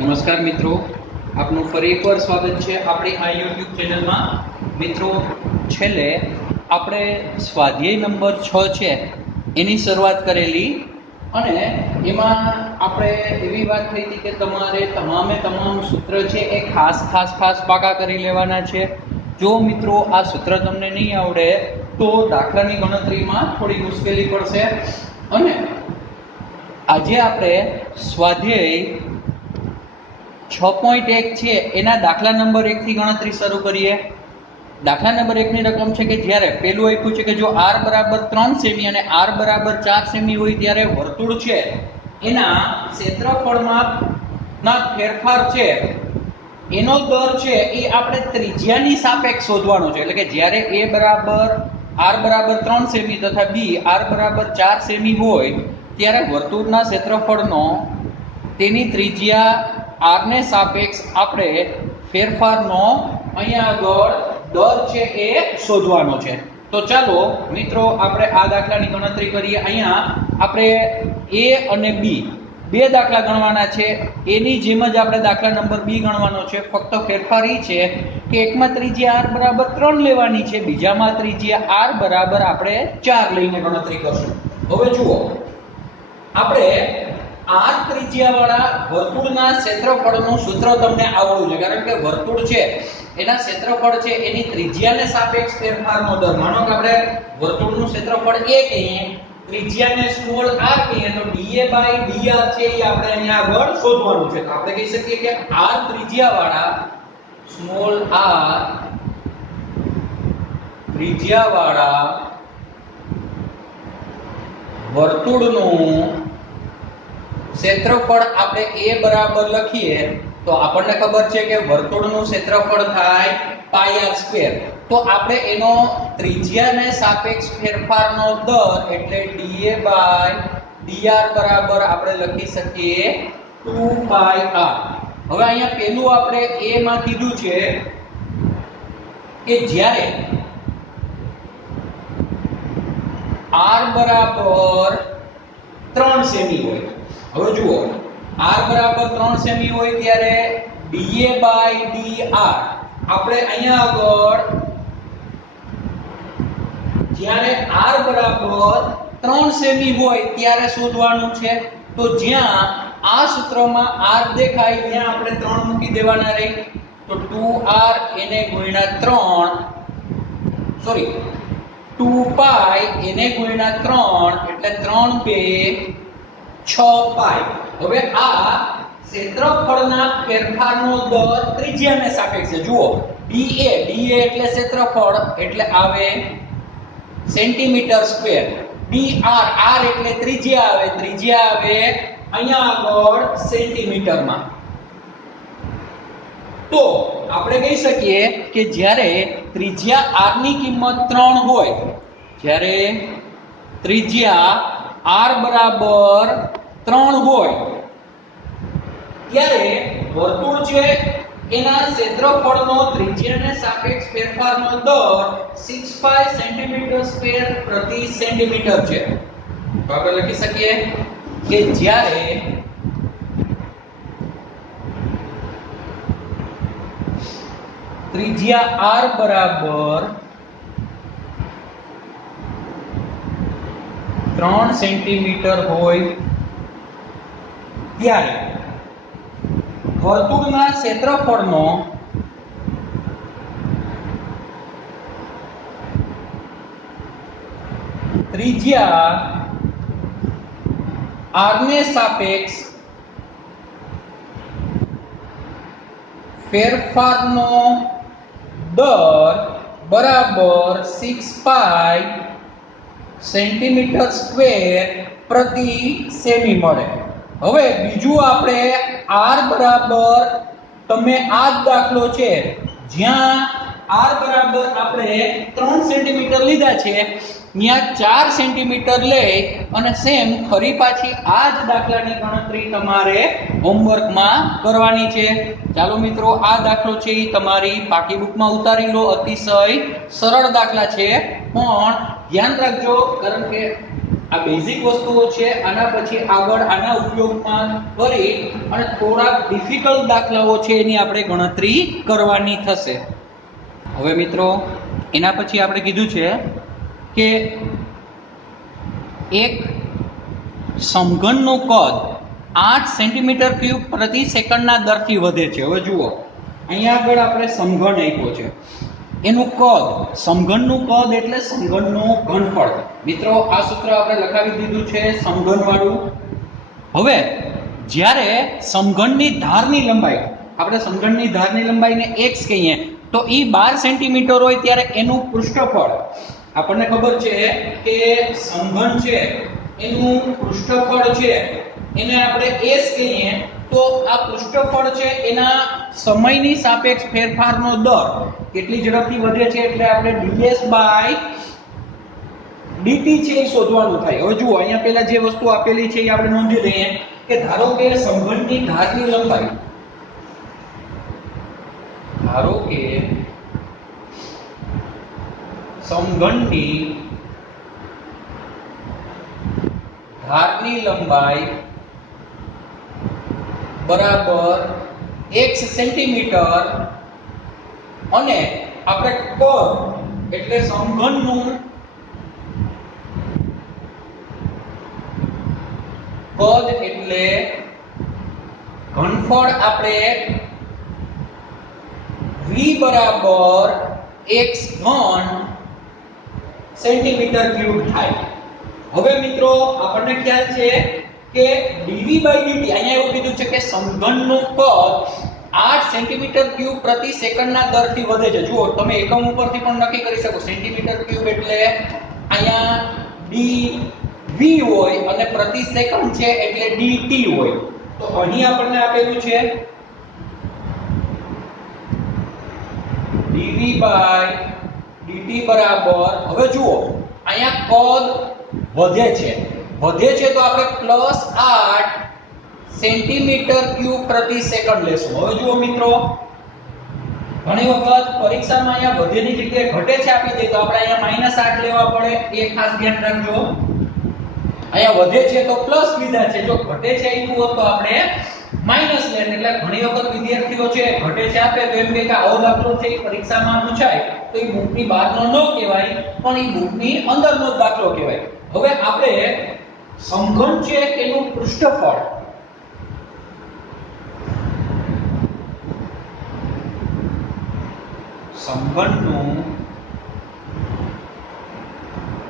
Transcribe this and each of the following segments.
નમસ્કાર મિત્રો, આપનું ફરી એકવાર સ્વાગત છે આપણી આ યુટ્યુબ ચેનલમાં. મિત્રો, છેલ્લે આપણે સ્વાધ્યાય નંબર 6 છે એની શરૂઆત કરેલી અને એમાં આપણે એવી વાત થઈ હતી કે તમારે તમામ સૂત્ર છે એ ખાસ પાકા કરી લેવાના છે. જો મિત્રો આ સૂત્ર તમને નહીં આવડે તો દાખલાની ગણતરીમાં થોડી મુશ્કેલી પડશે. અને આજે આપણે સ્વાધ્યાય 6.1 છે એના દાખલા નંબર 1 થી ગણતરી શરૂ કરીએ. દાખલા નંબર 1 ની રકમ છે કે જ્યારે પેલું આપ્યું છે કે જો r બરાબર 3 સેમી અને r બરાબર 4 સેમી હોય ત્યારે વર્તુળ છે એના ક્ષેત્રફળમાં ના ફેરફાર છે એનો દર છે એ આપણે ત્રિજ્યાની સાપેક્ષ શોધવાનો છે. એટલે કે જ્યારે a બરાબર r બરાબર 3 સેમી તથા b r બરાબર 4 સેમી હોય ત્યારે વર્તુળના ક્ષેત્રફળનો તેની ત્રિજ્યા r ને સાપેક્ષ આપણે ફેરફારનો અહીંયા આગળ દર છે એ શોધવાનો છે. તો ચાલો મિત્રો આપણે આ દાખલાની ગણતરી કરીએ. અહીંયા આપણે a અને b બે દાખલા ગણવાના છે. એની જેમ જ આપણે દાખલા નંબર b ગણવાનો છે. ફક્ત ફેરફાર એ છે કે એકમાં ત્રિજ્યા r બરાબર 3 લેવાની છે, બીજામાં ત્રિજ્યા r બરાબર આપણે 4 લઈને ગણતરી કરશું. હવે જુઓ, આપણે r ત્રિજ્યાવાળા વર્તુળના ક્ષેત્રફળનું સૂત્ર તમને આવડવું છે, કારણ કે વર્તુળ છે એના ક્ષેત્રફળ છે એની ત્રિજ્યાને સાપેક્ષ ફેરફારનો દર. માનો કે આપણે વર્તુળનું ક્ષેત્રફળ a કહીએ, ત્રિજ્યાને સ્મોલ r કહીએ, તો dA/dr છે એ આપણે અહીંયા આગળ શોધવાનું છે. તો આપણે કહી શકીએ કે r ત્રિજ્યાવાળા સ્મોલ r ત્રિજ્યાવાળા વર્તુળનું ક્ષેત્રફળ આપણે a બરાબર લખીએ તો આપણને ખબર છે કે વર્તુળનું ક્ષેત્રફળ થાય πr². તો આપણે એનો ત્રિજ્યાને સાપેક્ષ ફેરફારનો દર એટલે dA/dr બરાબર આપણે લખી શકીએ 2πr. હવે અહીંયા પેલું આપણે a માં કીધું છે કે જ્યારે r બરાબર 3 સેમી હોય. હવે જુઓ, r બરાબર 3 સેમી હોય ત્યારે dA/dr આપણે અહીંયા આગળ જ્યારે r બરાબર 3 સેમી હોય ત્યારે શોધવાનું છે. તો જ્યાં આ સૂત્રમાં r દેખાય ત્યાં આપણે 3 મૂકી દેવાના રહી. તો 2r એને ગુણ્યા 2π એને ગુણ્યા 3 એટલે 3 2 6π. હવે આ ક્ષેત્રફળના ફેરફારનો દર ત્રિજ્યાને સાપેક્ષે. જુઓ, dA એટલે ક્ષેત્રફળ એટલે આવે સેન્ટીમીટર સ્ક્વેર, dr એટલે ત્રિજ્યા આવે અહીંયા આગળ સેન્ટીમીટરમાં. તો આપણે કહી શકીએ કે જ્યારે ત્રિજ્યા r ની કિંમત 3 હોય, જ્યારે ત્રિજ્યા r બરાબર 3 હોય ત્યારે વર્તુળ છે એના ક્ષેત્રફળનો ત્રિજ્યાને સાપેક્ષ ફેરફારનો દર 6π સેન્ટીમીટર સ્ક્વેર પ્રતિ સેન્ટીમીટર છે. તો આપણે લખી શકીએ કે જ્યારે ત્રિજ્યા r બરાબર 3 સેન્ટીમીટર હોય ત્યારે વર્તુળના ક્ષેત્રફળનો ત્રિજ્યા r ને સાપેક્ષ ફેરફારનો દર બરાબર 6π સેન્ટીમીટર સ્ક્વેર પ્રતિ સેમી મળે. હવે બીજું આપણે r બરાબર, તમે આ જ દાખલો છે જ્યાં r બરાબર આપણે 3 સેન્ટીમીટર લીધા છે ત્યાં 4 સેન્ટીમીટર લઈ અને સેમ ફરી પાછી આ જ દાખલાની ગણતરી તમારે હોમવર્કમાં કરવાની છે. ચાલો મિત્રો, આ દાખલો છે એ તમારી પાકી બુકમાં ઉતારી લો. અતિશય સરળ દાખલા છે, પણ ધ્યાન રાખજો કારણ કે આ બેઝિક વસ્તુઓ છે. આના પછી આગળ આના ઉપયોગમાં કરી અને થોડા ડિફિકલ્ટ દાખલાઓ છે એની આપણે ગણતરી કરવાની થશે. હવે મિત્રો એના પછી આપણે કીધું છે કે એક સમઘનનું કદ 8 સેન્ટીમીટર ક્યુબ પ્રતિ સેકન્ડના દરથી વધે છે. હવે જુઓ અહીંયા આગળ આપણે સમઘન આપ્યો છે, એનું કદ, સમઘનનું કદ એટલે સમઘનનું ઘનફળ. મિત્રો આ સૂત્ર આપણે લખાવી દીધું છે સમઘન વાળું. હવે જ્યારે સમઘનની ધારની લંબાઈ, આપણે સમઘનની ધારની લંબાઈને x કહીએ તો એ 12 સેન્ટીમીટર હોય ત્યારે એનું પૃષ્ઠફળ, આપણને ખબર છે કે સમઘન છે એનું પૃષ્ઠફળ છે એને આપણે s કહીએ તો આ પૃષ્ઠફળ છે એના સમયની સાપેક્ષ ફેરફારનો દર કેટલી ઝડપથી વધે છે એટલે આપણે ds/dt છે એ શોધવાનું થાય. હવે જુઓ અહીંયા પહેલા જે વસ્તુ આપેલી છે એ આપણે નોંધી લઈએ કે ધારો કે સમઘનની ધારની લંબાઈ, ધારો કે સમઘનની ધારની લંબાઈ બરાબર x સેન્ટીમીટર અને આપણે કદ એટલે સમઘનનું કદ એટલે ઘનફળ આપણે v બરાબર x ઘન સેન્ટીમીટર ક્યુબ થાય. હવે મિત્રો આપણને ખ્યાલ છે કે dv/dt અહીંયા એવું કીધું છે કે સમઘનનું કદ 8 સેન્ટીમીટર ક્યુબ પ્રતિ સેકન્ડના દરથી વધે છે. જુઓ તમે એકમ ઉપરથી પણ નક્કી કરી શકો. સેન્ટીમીટર ક્યુબ એટલે અહીંયા dv હોય અને પ્રતિ સેકન્ડ છે એટલે dt હોય. તો અહીં આપણને આપેલું છે dv/dt બરાબર, હવે જુઓ અહીંયા કદ વધે છે તો આપણે +8 સેન્ટીમીટર ક્યુબ પ્રતિ સેકન્ડ લેશું. હવે જુઓ મિત્રો ઘણી વખત પરીક્ષામાં અહીંયા વધેની જગ્યાએ ઘટે છે આપી દે તો આપણે અહીંયા -8 લેવા પડે, એ ખાસ ધ્યાન રાખજો. અહીંયા વધે છે તો પ્લસ લીધા છે, જો ઘટે છે આપ્યું હોત તો આપણે માઈનસ લે. એટલે ઘણી વખત વિદ્યાર્થીઓ છે ઘટે છે આપે તો એમ કે આવો દાખલો છે એ પરીક્ષામાં પૂછાય તો એ બુકની બહારનો ન કહેવાય પણ એ બુકની અંદરનો જ દાખલો કહેવાય. હવે આપણે સમઘન છે એનું પૃષ્ઠફળ, સમઘનનું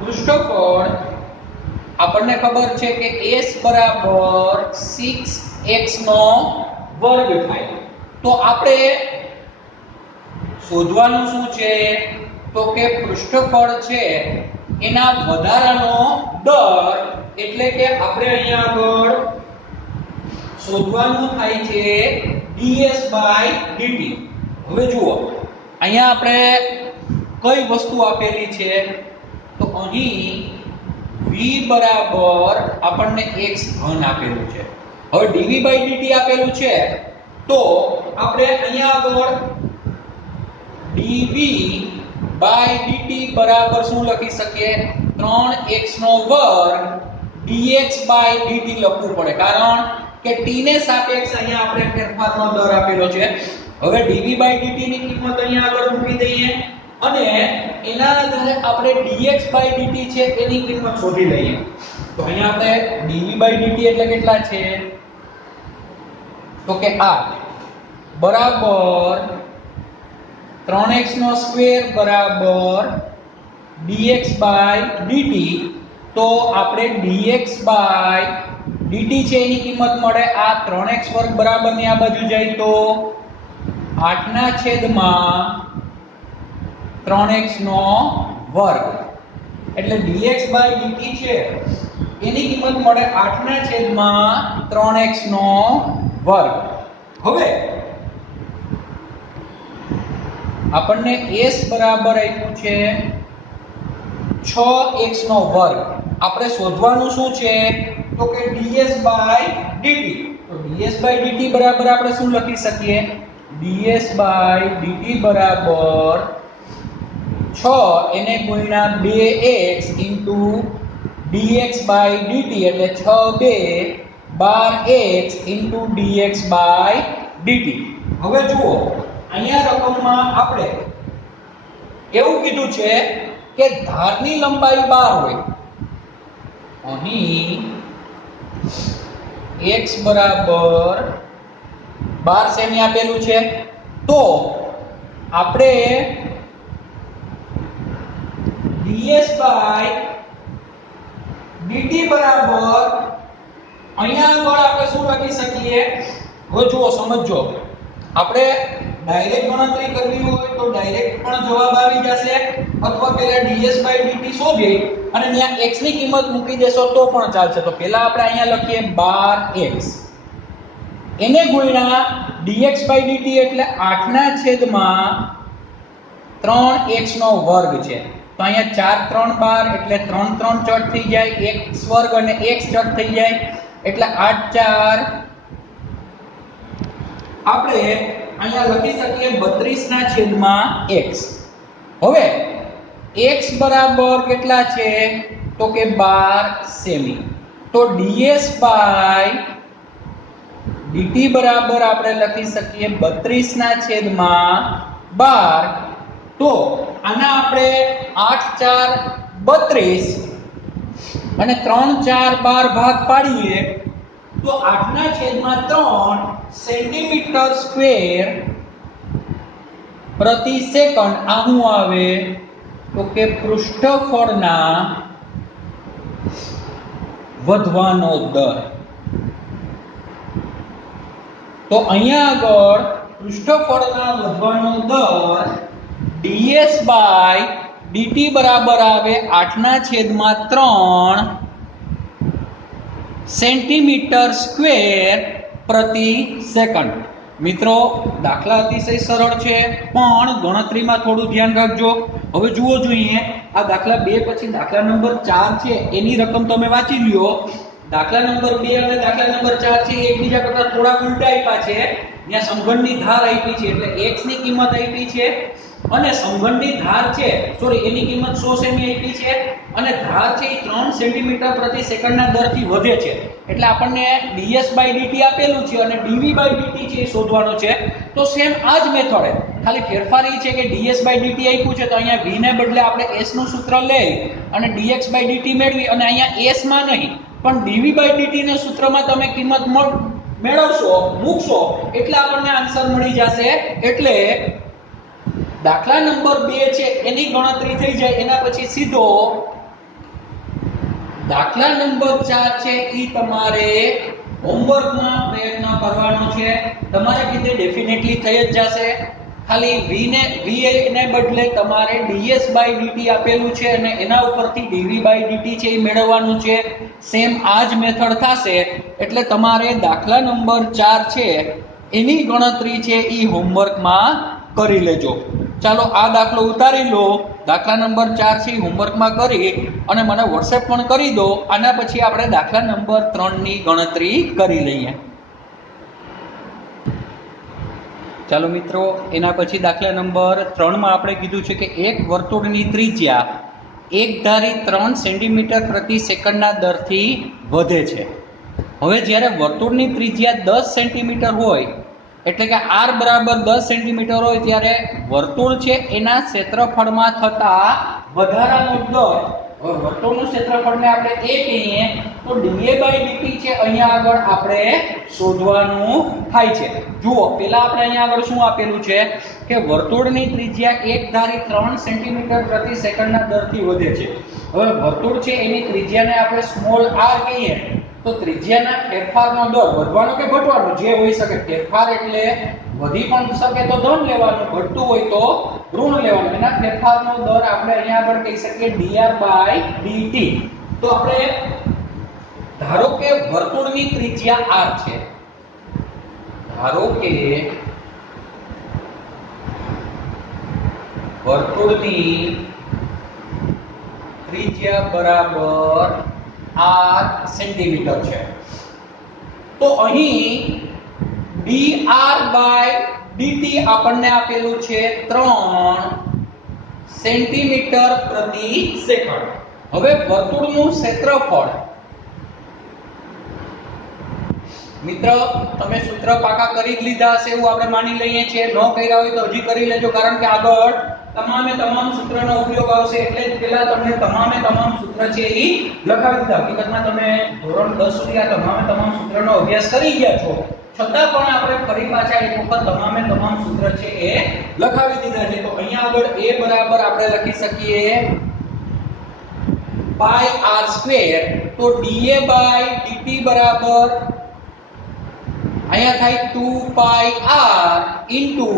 પૃષ્ઠફળ આપણને ખબર છે કે s બરાબર 6x નો વર્ગ થાય. તો આપણે શોધવાનું શું છે તો કે પૃષ્ઠફળ છે એના વધારાનો દર, એટલે કે આપણે અહીંયા આગળ શોધવાનું થાય છે ds/dt. હવે જુઓ અહીંયા આપણે કઈ વસ્તુ આપેલી છે તો અહીં v બરાબર આપણને x ઘન આપેલું છે. હવે dv/dt આપેલું છે તો આપણે અહીંયા આગળ dv/dt બરાબર શું લખી શકીએ 3x નો વર્ગ dx/dt લખવું પડે કારણ કે t ને સાપેક્ષ અહીંયા આપણે ફેરફારનો દર આપેલો છે. હવે dv/dt ની કિંમત અહીંયા આગળ મૂકી દઈએ અને એના આધારે આપણે dx/dt છે એની કિંમત શોધી લઈએ. તો અહીંયા આપણે dv/dt એટલે કેટલા છે તો કે આ બરાબર 3x નો સ્ક્વેર બરાબર dx/dt. તો આપણે dx/dt છે એની કિંમત મળે આ 3x વર્ગ બરાબર ની આ બાજુ જાય તો 8/3x નો વર્ગ એટલે dx/dt છે એની કિંમત મળે 8/3x નો વર્ગ. હવે આપણને s બરાબર આપ્યું છે 6x નો વર્ગ. આપણે શોધવાનું શું છે તો કે ds/dt. તો ds/dt બરાબર આપણે શું લખી શકીએ ds/dt બરાબર 6 એને ગુણ્યા 2x * d dx by dt એટલે 6 2 12x into dx by dt. હવે જુઓ અહીંયા રકમમાં આપણે એવું કીધું છે કે ધારની લંબાઈ 12 હોય. અહીં x બરાબર 12 સેમી આપેલું છે, તો આપણે ds બાય dt બરાબર અહીંયા આગળ આપણે શું લખી શકીએ? હવે જુઓ સમજો, આપણે ડાયરેક્ટ ગણતરી કરવી હોય તો ડાયરેક્ટ પણ જવાબ આવી જશે, અથવા પહેલા ds બાય dt શોધી અને ત્યાં x ની કિંમત મૂકી દેશો તો પણ ચાલશે. તો પહેલા આપણે અહીંયા લખીએ 12x, એને ગુણ્યા dx બાય dt એટલે 8/3x નો વર્ગ છે. તો અહીંયા 4 3 12 એટલે 3 3 ચટ થઈ જાય, x વર્ગ અને x ચટ થઈ જાય એટલે 8 4 આપણે અહીંયા લખી શકીએ 32/x. હવે x બરાબર કેટલા છે? તો કે 12 સેમી. તો ds બાય dt બરાબર આપણે લખી શકીએ 32/12. તો આના આપણે 8 4 32 અને 3 4 12 ભાગ પાડીએ તો 8/3 સેન્ટીમીટર સ્ક્વેર પ્રતિ સેકન્ડ. આ શું આવે? તો કે પૃષ્ઠફળના વધવાનો દર. તો અહીંયા આગળ પૃષ્ઠફળના વધવાનો દર ds બાય dt બરાબર આવે 8/3 સેન્ટીમીટર સ્ક્વેર પ્રતિ સેકન્ડ. મિત્રો દાખલા અતિશય સરળ છે, પણ ગણતરીમાં થોડું ધ્યાન રાખજો. હવે જુઓ જોઈએ, આ દાખલા 2 પછી દાખલા નંબર 4 છે એની રકમ તમે વાંચી લ્યો. દાખલા નંબર 2 અને દાખલા નંબર 4 છે એકબીજા કરતા થોડા ઉલટા આપ્યા છે. ત્યાં સમઘનની ધાર આપી છે એટલે x ની કિંમત આપી છે અને સમઘનની ધાર છે એની કિંમત 100 સેમી આપી છે અને ધાર છે એ 3 સેન્ટીમીટર પ્રતિ સેકન્ડના દરથી વધે છે. એટલે આપણને ds બાય dt આપેલું છે અને dv બાય dt છે એ શોધવાનું છે. તો સેમ આ જ મેથડ, ખાલી ફેરફાર એ છે કે ds બાય dt આપ્યું છે તો અહીંયા v ને બદલે આપણે s નું સૂત્ર લઈ અને dx બાય dt મેળવી, અને અહીંયા s માં નહીં પણ dv બાય dt ના સૂત્રમાં તમે કિંમત મેળવશો, મૂકશો એટલે આપણને આન્સર મળી જશે. એટલે દાખલા નંબર 2 છે એની ગણતરી થઈ જાય, એના પછી સીધો દાખલા નંબર 4 છે ઈ તમારે હોમવર્કમાં પ્રયત્ન કરવાનો છે. તમારે કીધે ડેફિનેટલી થઈ જ જશે. ખાલી v ને બદલે તમારે ds બાય dt આપેલું છે અને એના ઉપરથી dv બાય dt છે એ મેળવવાનું છે. સેમ આ જ મેથડ થશે. એટલે તમારે દાખલા નંબર 4 છે એની ગણતરી છે ઈ હોમવર્કમાં કરી લેજો. ચાલો આ દાખલો ઉતારી લો, દાખલા નંબર 4 છે હોમવર્કમાં કરી અને મને WhatsApp પણ કરી દો. આના પછી આપણે દાખલા નંબર 3 ની ગણતરી કરી લઈએ. ચાલો મિત્રો, એના પછી દાખલા નંબર 3 માં આપણે કીધું છે કે એક વર્તુળની ત્રિજ્યા એક ધારી 3 સેન્ટીમીટર પ્રતિ સેકન્ડના દરથી વધે છે. હવે જ્યારે વર્તુળની ત્રિજ્યા 10 સેન્ટીમીટર હોય એટલે કે r બરાબર 10 સેન્ટીમીટર હોય ત્યારે વર્તુળ છે એના ક્ષેત્રફળમાં થતા વધારાનો દર, વર્તુળનું ક્ષેત્રફળને આપણે a કહીએ તો dA બાય dt છે અહીંયા આગળ આપણે શોધવાનું થાય છે. જુઓ પહેલા આપણે અહીંયા આગળ શું આપેલું છે કે વર્તુળની ત્રિજ્યા એક ધારી 3 સેન્ટીમીટર પ્રતિ સેકન્ડના દરથી વધે છે. હવે વર્તુળ છે એની ત્રિજ્યાને આપણે સ્મોલ r કહીએ તો ત્રિજ્યાના ફેરફારનો દર વધવાનો કે ઘટવાનો જે હોઈ શકે. ફેરફાર એટલે વધી પણ શકે તો ધન લેવાનું, ઘટતું હોય તો ઋણ લેવાનું. એના ફેરફારનો દર આપણે અહીંયા આગળ કહી શકીએ dr બાય dt. તો આપણે ધારો કે વર્તુળની ત્રિજ્યા r છે, ધારો કે વર્તુળની ત્રિજ્યા બરાબર r સેન્ટીમીટર છે. તો અહીં dr બાય dt આપણને આપેલું છે 3 સેન્ટીમીટર પ્રતિ સેકન્ડ. હવે વર્તુળનું ક્ષેત્રફળ, મિત્ર તમે સૂત્ર પાકા કરી જ લીધા હશે એવું આપણે માની લઈએ છીએ. ન કર્યા હોય તો હજી કરી લેજો, કારણ કે આગળ તમામે તમામ સૂત્રનો ઉપયોગ આવશે, એટલે જ પહેલા તમને તમામે તમામ સૂત્ર છે એ લખાવી દીધા. હકીકતમાં તમે ધોરણ 10 સુધી આ તમામે તમામ સૂત્રનો અભ્યાસ કરી ગયા છો, છતાં પણ આપણે ફરી પાછા એક વખત તમામે તમામ સૂત્ર છે એ લખાવી દીધા છે. તો અહીંયા આગળ a બરાબર આપણે લખી શકીએ પાઈ r સ્ક્વેર, તો dA dt બરાબર અહીંયા થાય 2 પાઈ r ઇન્ટુ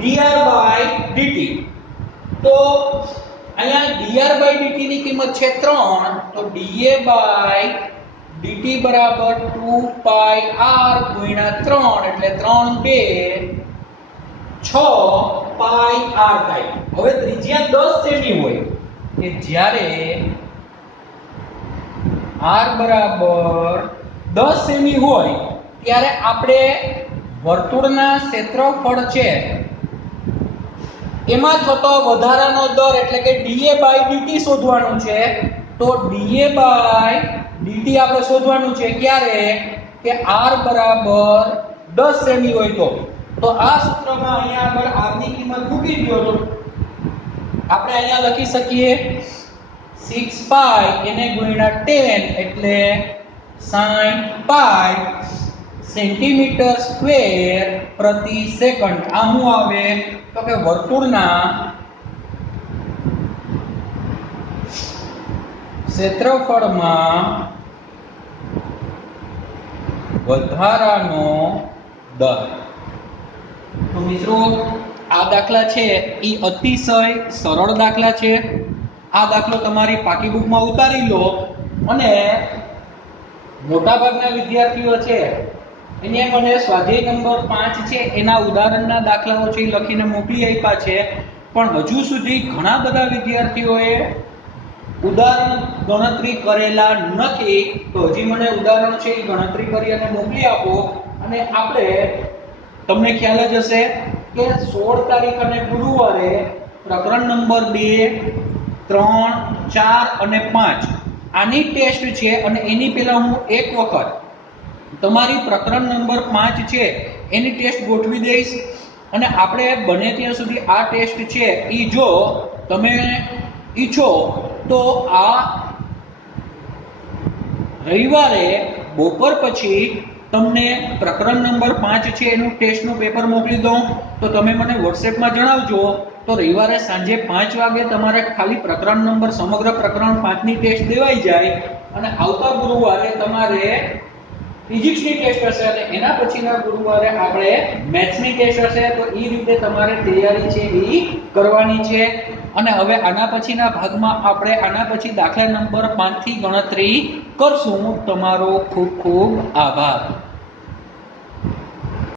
dr dt. તો અહીંયા dr dt ની કિંમત છે 3, તો dA dt બરાબર 2 પાઈ r ગુણ્યા 3 એટલે 3 2 6 પાઈ r થાય. હવે ત્રિજ્યા 10 સેમી હોય કે જ્યારે r બરાબર 10 સેમી હોય ત્યારે આપણે વર્તુળના ક્ષેત્રફળ છે એમાં થતો વધારાનો દર એટલે કે dA dt શોધવાનું છે. તો dA dt આપણે શોધવાનું છે ક્યારે, કે r બરાબર 10 સેમી હોય તો આ સૂત્રમાં અહીંયા આગળ r ની કિંમત મૂકી દો તો આપણે અહીંયા લખી શકીએ 6 પાઈ એને ગુણ્યા 10 એટલે 60 પાઈ સેન્ટીમીટર સ્ક્વેર પ્રતિ સેકન્ડ. આ શું આવે તો કે વર્તુળના ક્ષેત્રફળમાં વધારાનો દર. તો મિત્રો આ દાખલા છે એ અતિશય સરળ દાખલા છે. આ દાખલો તમારી પાકી બુકમાં ઉતારી લો અને મોટાભાગના વિદ્યાર્થીઓ છે એને મને સ્વાધ્યાય નંબર 5 છે એના ઉદાહરણના દાખલાઓ છે એ લખીને મોકલી આપ્યા છે, પણ હજુ સુધી ઘણા બધા વિદ્યાર્થીઓએ ઉદાહરણ ગણતરી કરેલા નથી. તો હજી મને ઉદાહરણ છે એ ગણતરી કરી અને મોકલી આપો. અને આપણે તમને ખ્યાલ જ હશે કે 16 તારીખ અને ગુરુવારે પ્રકરણ નંબર 2, 3, 4 અને 5 આની ટેસ્ટ છે, અને એની પહેલા હું એક વખત તમારી પ્રકરણ નંબર 5 છે એની ટેસ્ટ ગોઠવી દઈશ. અને આપણે બને ત્યાં સુધી આ ટેસ્ટ છે એ જો તમે ઈચ્છો તો આ રવિવારે બપોર પછી તમને પ્રકરણ નંબર 5 છે એનું ટેસ્ટનું પેપર મોકલી દઉં તો તમે મને વોટ્સએપમાં જણાવજો. તો રવિવારે સાંજે 5 વાગે તમારે ખાલી પ્રકરણ નંબર સમગ્ર પ્રકરણ 5 ની ટેસ્ટ દેવાઈ જાય, અને આવતા ગુરુવારે તમારે ફિઝિક્સની ટેસ્ટ હશે અને એના પછીના ગુરુવારે આપણે મેથ્સની ટેસ્ટ હશે. તો એ રીતે તમારે તૈયારી છે એ કરવાની છે. અને હવે આના પછીના ભાગમાં આપણે આના પછી દાખલા નંબર 5 થી ગણતરી કરશું. તમારો ખૂબ ખૂબ આભાર.